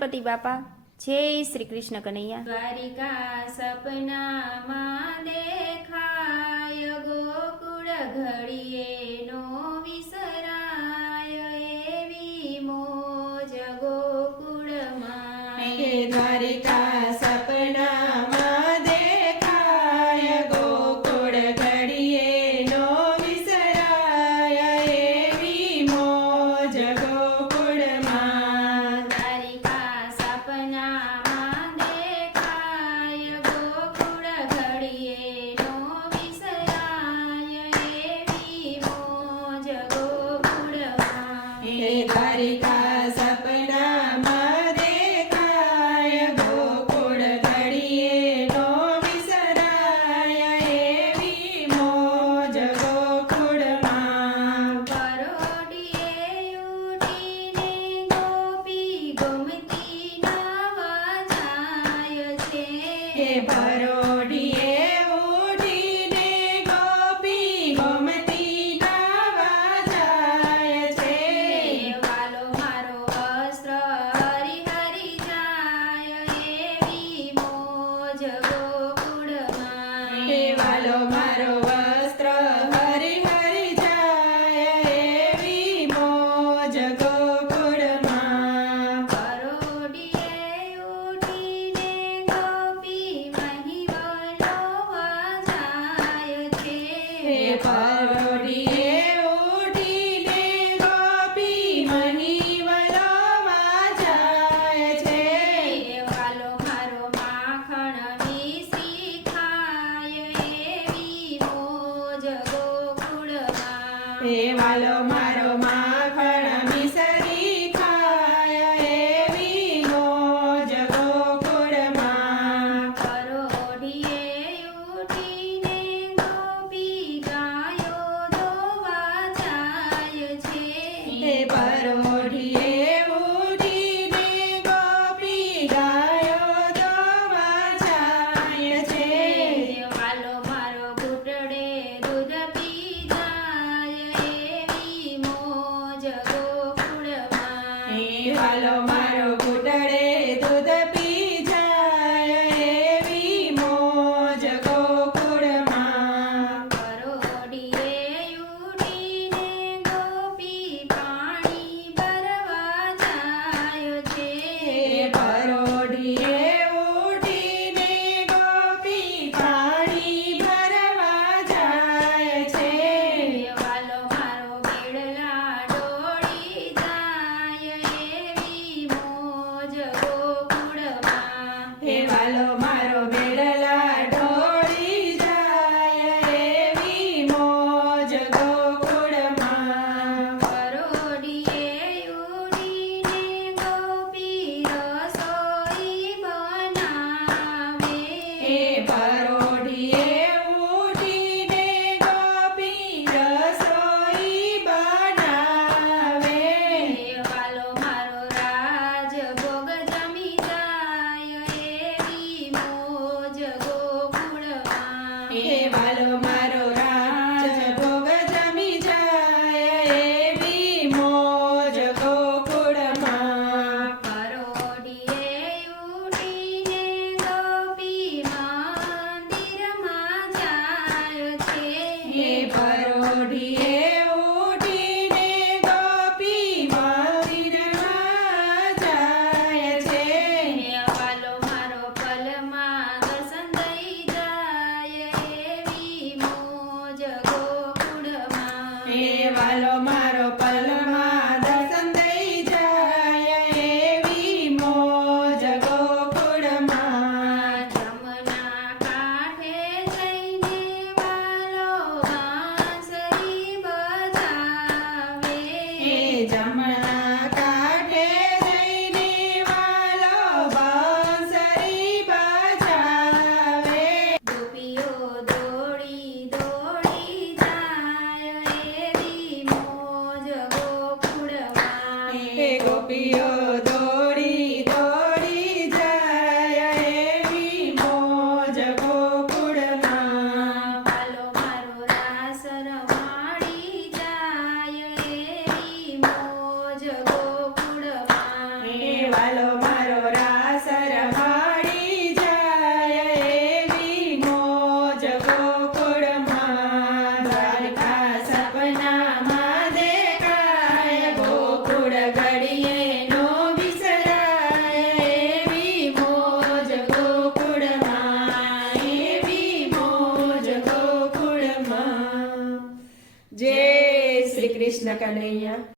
ગણપતિ બાપા. જય શ્રી કૃષ્ણ કનૈયા. દ્વારિકા સપનામાં દેખાય, ગોકુળ ઘડીએ નો વિસરાય, એવી મોજ ગોકુળમાં. દ્વારિકા સપનામાં દેખાય, ગોકુળ ઘડીએ નો વિસરાય, એવી મોજ ગોકુળમાં. દ્વારિકા સપનામાં દેખાય, ગોકુળ ઘડીએ નો વિસરાય, એવી મોજ ગોકુળમાં. દ્વારિકા સપનામાં દેખાય, ગોકુળ ઘડીએ નો વિસરાય, એવી મોજ ગોકુળમાં. પરોઢિયે ઉઠીને ગોપી ગમતી નાવા જાય છે. પરોઢિયે ઉઠીને ગોપી ગમતી નાવા જાય છે. વાલો મારો વસ્ત્ર હરી હરી જાય, એવી મોજ ગોકુળમાં. વાલો મારો વસ્ત્ર હરી હરી જાય, એવી મોજ ગોકુળમાં. પરોઢિયે ઉઠીને ગોપી મહિવલોવા જાય છે. પરોઢિયે ઉઠીને ગોપી મહી વલોવા જાય છે. વાલો મારો માખણ મિશ્રી ખાય, એવી મોજ ગોકુળમાં. વાલો મારો માખણ મિસરી ખાય, એવી મોજ ગોકુળમાં. પરોઢિયે ઉઠીને ગોપી ગાયો દોવા જાય છે. પરોઢિયે ઉઠીને ગોપી ગાયો દોવા જાય છે. વાલો મારો ઘૂંટડે દૂધ પી જાય, એવી મોજ ગોકુળમાં. વાલો મારો ઘૂંટડે દૂધ પી જાય, એવી મોજ ગોકુળમાં. પરોઢિયે ઉઠીને ગોપી પાણી ભરવા જાય છે. પરોઢિયે ઉઠીને ગોપી પાણી ભરવા જાય છે. વાલો મારો બેડલા ડોળી જાય, એવી મોજ ગોકુળમાં. વાલો મારો બેડલા ઢોળી જાય, એવી મોજ ગોકુળમાં. પરોઢિયે ઉઠીને ગોપી રસોઈ બનાવે. પરોઢિયે ઉઠીને ગોપી રસોઈ બનાવે. વાલો મારો રાજ ભોગ જમી જાય, એવી મોજ ગોકુળમાં. વાલો મારો રાજ ભોગ જમી જાય, એવી મોજ ગોકુળમાં. પરોઢિયે ઉઠીને ગોપી મંદિરમાં જાય છે. પરોઢિયે ઉઠીને ગોપી મંદિરમાં જાય છે. વાલો મારો પલમાં દર્શન દઈ જાય, એવી મોજ ગોકુળમાં. વાલો મારો પલમાં દર્શન દઈ જાય, એવી મોજ ગોકુળમાં. જમના કાંઠે જઈને વાલો બાંસરી બજાવે. જમણા કાંઠે જઈને વાલો બાંસરી બજાવે. ગોપીઓ દોડી દોડી જાય, એવી મોજ કૃષ્ણ કનૈયા